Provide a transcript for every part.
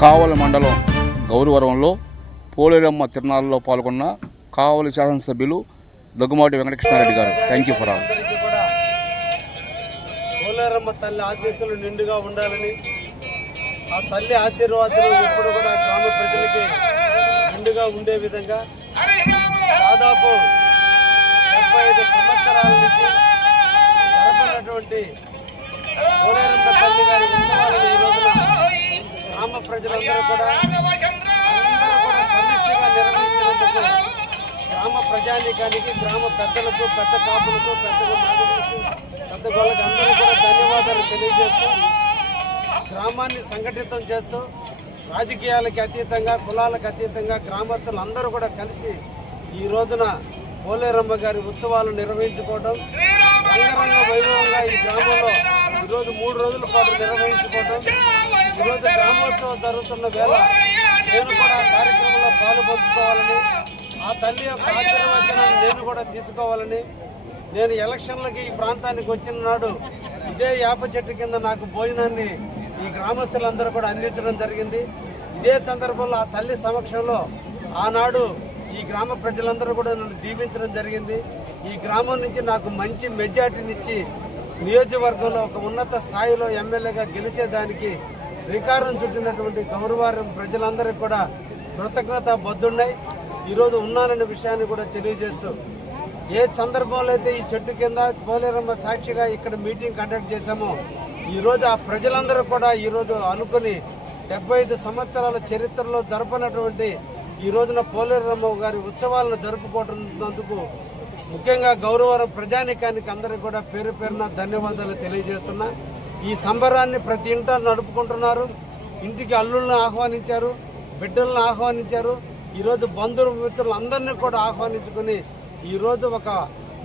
కావలి మండలం గౌరవరంలో పోలేరమ్మ తిరునాళ్ళలో పాల్గొన్న కావలి శాసనసభ్యులు దగ్గుమాటి వెంకటకృష్ణారెడ్డి గారు. థ్యాంక్ యూ ఫర్ ఆల్ కూడా పోలేరమ్మ తల్లి ఆశీస్సులు నిండుగా ఉండాలని ఆ తల్లి ఆశీర్వాదాలు ఎప్పుడు కూడా గ్రామ ప్రజలకి నిండుగా ఉండే విధంగా దాదాపు డెబ్బై ఐదు సంవత్సరాల నుంచి జరపనటువంటి ప్రజలందరూ కూడా సమిష్టిగా నిర్వహించినందుకు గ్రామ ప్రజానీకానికి గ్రామ పెద్దలకు పెద్ద కాపులకు పెద్ద నాయకులకు పెద్ద గోళ్ళకి అందరూ కూడా ధన్యవాదాలు తెలియజేస్తూ గ్రామాన్ని సంఘటితం చేస్తూ రాజకీయాలకి అతీతంగా కులాలకు అతీతంగా గ్రామస్తులు అందరూ కూడా కలిసి ఈ రోజున పోలేరమ్మ గారి ఉత్సవాలు నిర్వహించుకోవడం రంగరంగ వైభవంగా ఈ గ్రామంలో ఈరోజు మూడు రోజుల పాటు నిర్వహించుకోవడం ఈరోజు గ్రామోత్సవం జరుగుతున్న వేళ నేను కూడా కార్యక్రమంలో పాలుపంచుకోవాలని ఆ తల్లి యొక్క ఆశీర్వచనాన్ని నేను కూడా తీసుకోవాలని నేను ఎలక్షన్లకి ఈ ప్రాంతానికి వచ్చిన నాడు ఇదే యాప చెట్టు కింద నాకు భోజనాన్ని ఈ గ్రామస్తులందరూ కూడా అందించడం జరిగింది. ఇదే సందర్భంలో ఆ తల్లి సమక్షంలో ఆనాడు ఈ గ్రామ ప్రజలందరూ కూడా నన్ను దీవించడం జరిగింది. ఈ గ్రామం నుంచి నాకు మంచి మెజార్టీనిచ్చి నియోజకవర్గంలో ఒక ఉన్నత స్థాయిలో ఎమ్మెల్యేగా గెలిచేదానికి శ్రీకారం చుట్టినటువంటి గౌరవారం ప్రజలందరికీ కూడా కృతజ్ఞత బద్దున్నాయి ఈరోజు ఉన్నానన్న విషయాన్ని కూడా తెలియజేస్తూ ఏ సందర్భంలో అయితే ఈ చెట్టు కింద పోలేరమ్మ సాక్షిగా ఇక్కడ మీటింగ్ కండక్ట్ చేశామో ఈరోజు ఆ ప్రజలందరూ కూడా ఈరోజు అనుకుని డెబ్బై ఐదు సంవత్సరాల చరిత్రలో జరపనటువంటి ఈ రోజున పోలేరమ్మ గారి ఉత్సవాలను జరుపుకుంటున్నందుకు ముఖ్యంగా గౌరవరం ప్రజానికానికి అందరికీ కూడా పేరు పేరున ధన్యవాదాలు తెలియజేస్తున్నా. ఈ సంబరాన్ని ప్రతి ఇంట నడుపుకుంటున్నారు. ఇంటికి అల్లులను ఆహ్వానించారు బిడ్డలను ఆహ్వానించారు. ఈరోజు బంధువులు మిత్రులు అందరినీ కూడా ఆహ్వానించుకుని ఈరోజు ఒక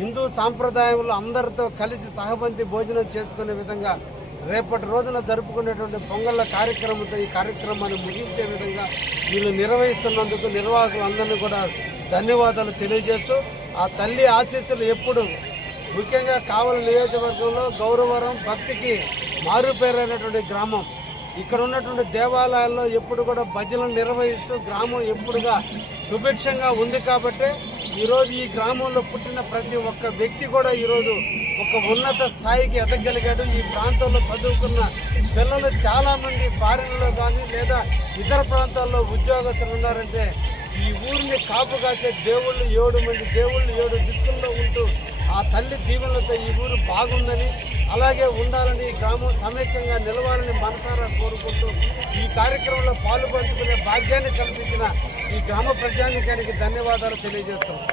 హిందూ సాంప్రదాయంలో అందరితో కలిసి సహబంతి భోజనం చేసుకునే విధంగా రేపటి రోజున జరుపుకునేటువంటి పొంగళ్ళ కార్యక్రమంతో ఈ కార్యక్రమాన్ని ముగించే విధంగా వీళ్ళు నిర్వహిస్తున్నందుకు నిర్వాహకులందరినీ కూడా ధన్యవాదాలు తెలియజేస్తూ ఆ తల్లి ఆశీస్సులు ఎప్పుడు ముఖ్యంగా కావలి నియోజకవర్గంలో గౌరవరం భక్తికి మారుపేరైనటువంటి గ్రామం. ఇక్కడ ఉన్నటువంటి దేవాలయాల్లో ఎప్పుడు కూడా భజనలు నిర్వహిస్తూ గ్రామం ఎప్పుడుగా సుభిక్షంగా ఉంది కాబట్టి ఈరోజు ఈ గ్రామంలో పుట్టిన ప్రతి ఒక్క వ్యక్తి కూడా ఈరోజు ఒక ఉన్నత స్థాయికి ఎదగలిగాడు. ఈ ప్రాంతంలో చదువుకున్న పిల్లలు చాలామంది ఫారిన్లో కానీ లేదా ఇతర ప్రాంతాల్లో ఉద్యోగస్తులు ఉన్నారంటే ఈ ఊరిని కాపు కాసే దేవుళ్ళు ఏడు మంది దేవుళ్ళు ఏడు దిక్కుల్లో ఉంటూ ఆ తల్లి దీవెనలతో ఈ ఊరు బాగుందని అలాగే ఉండాలని ఈ గ్రామం సమైక్యంగా నిలవాలని మనసారా కోరుకుంటూ ఈ కార్యక్రమంలో పాలుపంచుకునే భాగ్యాన్ని కల్పించిన ఈ గ్రామ ప్రజానికానికి ధన్యవాదాలు తెలియజేస్తున్నాం.